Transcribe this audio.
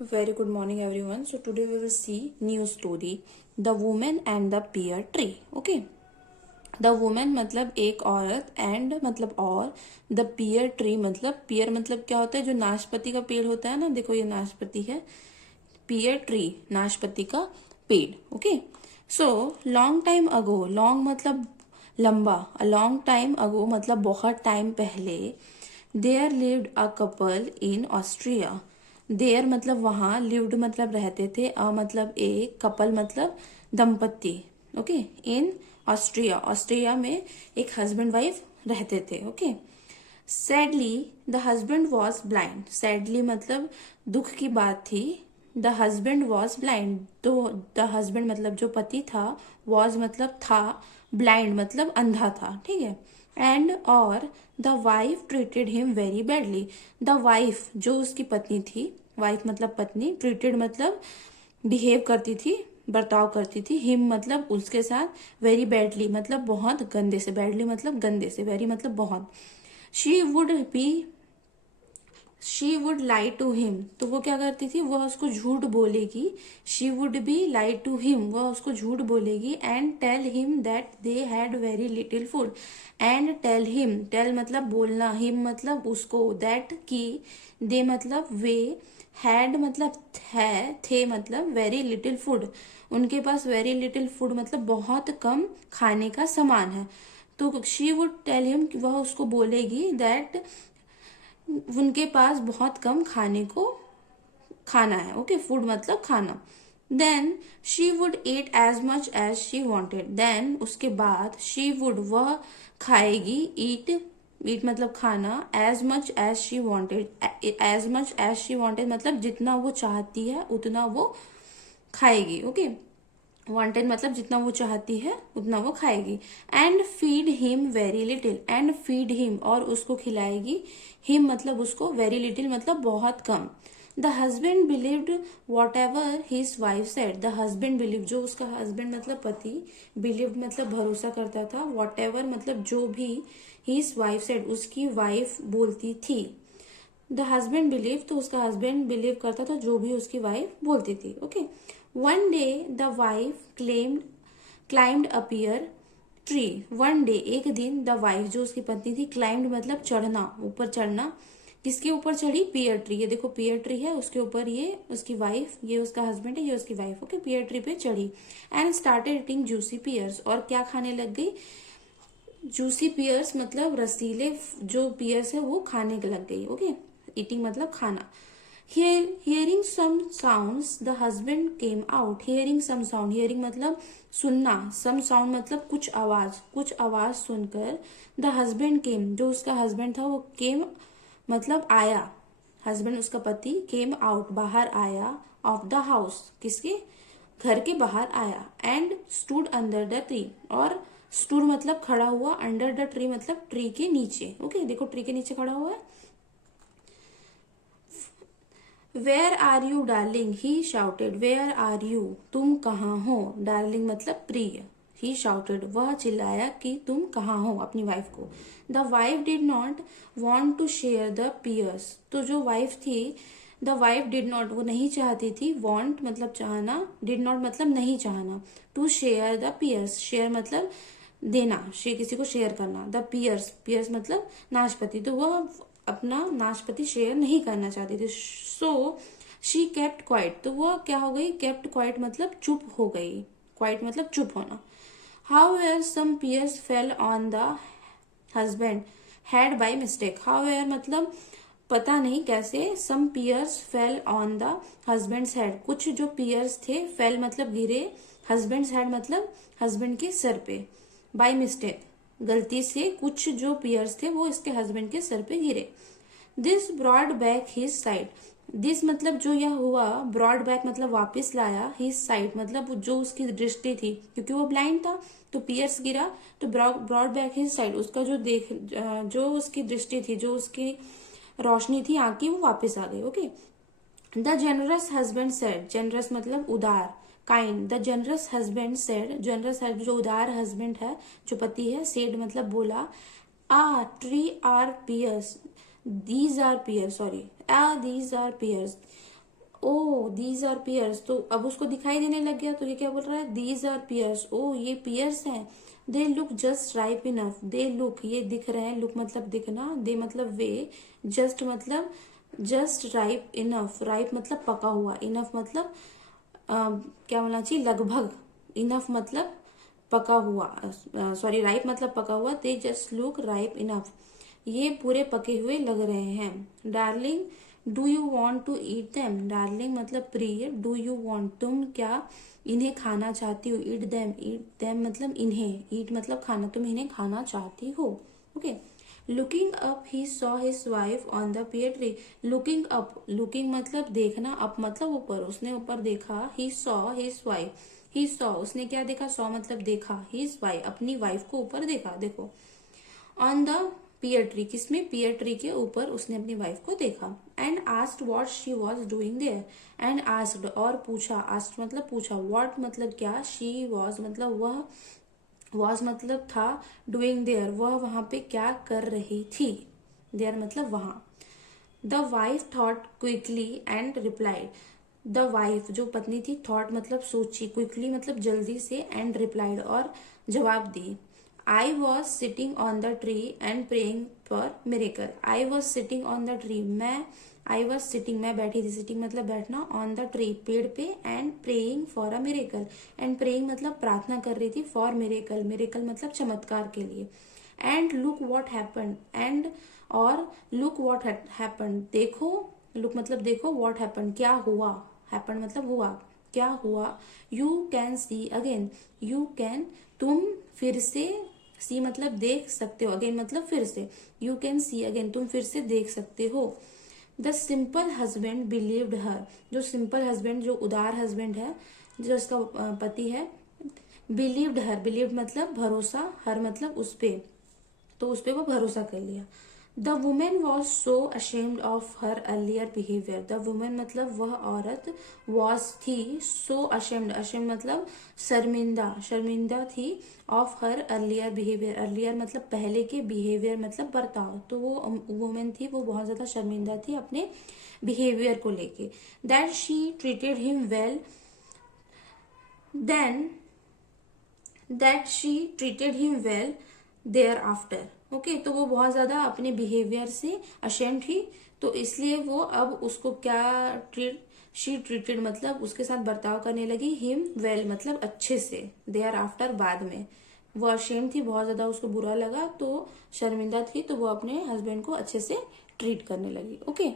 Very good morning, everyone. So today we will see new story, The Woman and the Pear Tree. Okay. The women मतलब एक औरत, and मतलब और, the pear tree मतलब पियर मतलब क्या होता है, जो नाशपाती का पेड़ होता है ना, देखो ये नाशपाती है, पियर ट्री नाशपाती का पेड़. Okay. So long time ago, long मतलब लंबा, अ लॉन्ग टाइम अगो मतलब बहुत टाइम पहले, there lived a couple in Austria. There मतलब वहां, लिव्ड मतलब रहते थे, अ मतलब एक, कपल मतलब दंपति. ओके. इन ऑस्ट्रिया, ऑस्ट्रिया में एक हस्बैंड वाइफ रहते थे. Okay. Sadly the husband was blind. Sadly मतलब दुख की बात थी. द हस्बैंड वॉज ब्लाइंड, तो द हस्बैंड मतलब जो पति था, वॉज मतलब था, ब्लाइंड मतलब अंधा था. ठीक है. एंड और the wife treated him very badly. The wife जो उसकी पत्नी थी, वाइफ मतलब पत्नी, ट्रीटेड मतलब बिहेव करती थी, बर्ताव करती थी, हिम मतलब उसके साथ, वेरी बैडली मतलब बहुत गंदे से, बैडली मतलब गंदे से, वेरी मतलब बहुत. She would be she would lie to him, तो वो क्या करती थी, वह उसको झूठ बोलेगी. She would be lie to him, वह उसको झूठ बोलेगी. And tell him that they had very little food. And tell him, tell मतलब बोलना, हिम मतलब उसको, दैट की, दे मतलब वे, हैड मतलब है, थे मतलब वेरी लिटिल फूड, उनके पास वेरी लिटिल फूड मतलब बहुत कम खाने का सामान है. तो शी वुड टेल हिम, वह उसको बोलेगी, दैट उनके पास बहुत कम खाने को खाना है. ओके. फूड मतलब खाना. Then she would eat as much as she wanted. Then उसके बाद, शी वुड वह खाएगी, ईट, ईट मतलब खाना, as much as she wanted, as much as she wanted मतलब जितना वो चाहती है उतना वो खाएगी. ओके. वांटेड मतलब जितना वो चाहती है उतना वो खाएगी. And feed him very little, and feed him और उसको खिलाएगी, हिम मतलब उसको, वेरी लिटिल मतलब बहुत कम. The husband believed whatever his wife said. The husband believe, जो उसका हस्बैंड मतलब पति, बिलीव्ड मतलब भरोसा करता था, वॉट एवर मतलब जो भी, हिज वाइफ सेड उसकी वाइफ बोलती थी. द हस्बैंड बिलीव, तो उसका हस्बैंड बिलीव करता था जो भी उसकी वाइफ बोलती थी. Okay. One day the wife climbed a pear tree. One day एक दिन, द वाइफ जो उसकी पत्नी थी, क्लाइम्ड मतलब चढ़ना, ऊपर चढ़ना. किसके ऊपर चढ़ी? पियर ट्री. ये देखो पियर ट्री है, उसके ऊपर ये उसकी वाइफ, ये उसका हस्बैंड है, ये उसकी वाइफ. ओके. पियर ट्री पे चढ़ी. And started eating juicy pears, और क्या खाने लग गई? जूसी पियर्स मतलब रसीले जो पियर्स है वो खाने लग गई. ओके. ईटिंग मतलब खाना. Hearing some sounds the husband came out. Hearing some sound, hearing मतलब सुनना, सम साउंड मतलब कुछ आवाज, कुछ आवाज सुनकर, द हस्बैंड केम जो उसका हस्बैंड था वो केम मतलब आया, हस्बैंड उसका पति, केम आउट बाहर आया, ऑफ द हाउस किसके? घर के बाहर आया. And stood under the tree, और स्टूड मतलब खड़ा हुआ, अंडर द ट्री मतलब ट्री के नीचे. ओके. देखो ट्री के नीचे खड़ा हुआ है. Where are you darling, he shouted. Where are you, तुम कहाँ हो? डार्लिंग मतलब प्रिय. ही शाउटेड वह चिल्लाया कि तुम कहाँ हो, अपनी वाइफ को. The wife did not want to share the pears, तो जो वाइफ थी, द वाइफ डिड नॉट वो नहीं चाहती थी, वॉन्ट मतलब चाहना, डिड नॉट मतलब नहीं चाहना, to share the pears, share मतलब देना, शेयर किसी को शेयर करना, द पियर्स, पियर्स मतलब नाशपाती, तो वह अपना नाशपाती शेयर नहीं करना चाहती थी. सो शी केप्ट क्वाइट, तो वो क्या हो गई? केप्ट क्वाइट मतलब चुप हो गई, क्वाइट मतलब चुप होना. However some pears fell on the husband head by mistake. However मतलब पता नहीं कैसे, some pears fell on the husband's head, कुछ जो पियर्स थे, फेल मतलब गिरे, हस्बैंड्स हेड मतलब हस्बैंड के सर पे, बाय मिस्टेक गलती से कुछ जो पियर्स थे वो इसके हस्बैंड के सर पे गिरे. This broad back his side, this मतलब जो यह हुआ, ब्रॉड बैक मतलब वापस लाया, हिज साइड मतलब जो उसकी दृष्टि थी, क्योंकि वो ब्लाइंड था तो पियर्स गिरा, तो ब्रॉड बैक हिज साइड उसका जो जो उसकी दृष्टि थी, जो उसकी रोशनी थी आंख की, वो वापस आ गई. Okay. The generous husband said, generous मतलब उदार, kind. The generous husband said, generous जो उदार हस्बैंड है, जो पति है, सेड मतलब बोला, ah tree are pears, these are pears, sorry, ah these are pears, oh these are pears, तो अब उसको दिखाई देने लग गया, तो ये क्या बोल रहा है, दीज आर पियर्स, ओ ये पियर्स हैं। They look just ripe enough, they look ये दिख रहे हैं, लुक मतलब दिखना, दे मतलब वे, जस्ट मतलब जस्ट राइप इनफ, राइप मतलब पका हुआ, इनफ मतलब क्या बोलना चाहिए, लगभग, इनफ मतलब पका हुआ, सॉरी राइप मतलब पका हुआ, they just look ripe enough, ये पूरे पके हुए लग रहे हैं। Darling do you want to eat them, darling मतलब प्रिय, डू यू वॉन्ट तुम क्या इन्हें खाना चाहती हो, ईट देम मतलब इन्हें, ईट मतलब खाना, तुम इन्हें खाना चाहती हो। Okay, looking up he saw his wife on the pear tree, looking up, looking मतलब देखना, अप मतलब ऊपर, उसने ऊपर देखा, he saw his wife, he saw उसने क्या देखा, सॉ मतलब देखा, हिज वाइफ अपनी वाइफ को ऊपर देखा, देखो, ऑन द पियर ट्री, किसमें, पियर ट्री के ऊपर उसने अपनी वाइफ को देखा। And asked what she was doing there, and asked और पूछा, आस्क्ड मतलब पूछा, व्हाट मतलब क्या, शी वाज मतलब वह, वाज मतलब था, डूइंग देयर वह वहां पे क्या कर रही थी, देयर मतलब वहां। The wife thought quickly and replied, the wife जो पत्नी थी, थॉट मतलब सोची, क्विकली मतलब जल्दी से, एंड रिप्लाइड और जवाब दी। I was sitting on the tree and praying for miracle, I was sitting on the tree, मैं, आई वॉज सिटिंग मैं बैठी थी, सिटिंग मतलब बैठना, ऑन द ट्री पेड़ पे, and praying for a miracle, and praying मतलब प्रार्थना कर रही थी, फॉर मिरेकल, मिरेकल मतलब चमत्कार के लिए। And look what happened, and और लुक व्हाट हैपेंड देखो, लुक मतलब देखो, व्हाट हैपेंड क्या हुआ, हैपेंड मतलब हुआ, क्या हुआ। You can see again, you can तुम फिर से, सी मतलब देख सकते हो, अगेन मतलब फिर से, यू कैन सी अगेन तुम फिर से देख सकते हो। द सिंपल हस्बैंड बिलीव्ड हर, जो सिंपल हस्बैंड जो उदार हस्बैंड है, जो उसका पति है, बिलीव्ड हर, बिलीव्ड मतलब भरोसा, हर मतलब उस पे, तो उस पे वो भरोसा कर लिया। The women was so ashamed of her earlier behaviour, the women मतलब वह औरत, वॉज थी, सो अशेम्ड, अशेम्ड मतलब शर्मिंदा, शर्मिंदा थी, of her earlier behaviour, earlier मतलब पहले के, बिहेवियर मतलब बर्ताव, तो वो वुमेन थी, वो बहुत ज्यादा शर्मिंदा थी अपने बिहेवियर को लेके। That she treated him well, then that she treated him well thereafter, okay, तो वो बहुत ज्यादा अपने बिहेवियर से अशेम थी, तो इसलिए वो अब उसको क्या ट्रीट, शी ट्रीटेड मतलब उसके साथ बर्ताव करने लगी, हिम वेल मतलब अच्छे से, देयर आफ्टर बाद में, वो अशेम थी, बहुत ज्यादा उसको बुरा लगा, तो शर्मिंदा थी, तो वो अपने हस्बैंड को अच्छे से ट्रीट करने लगी। ओके।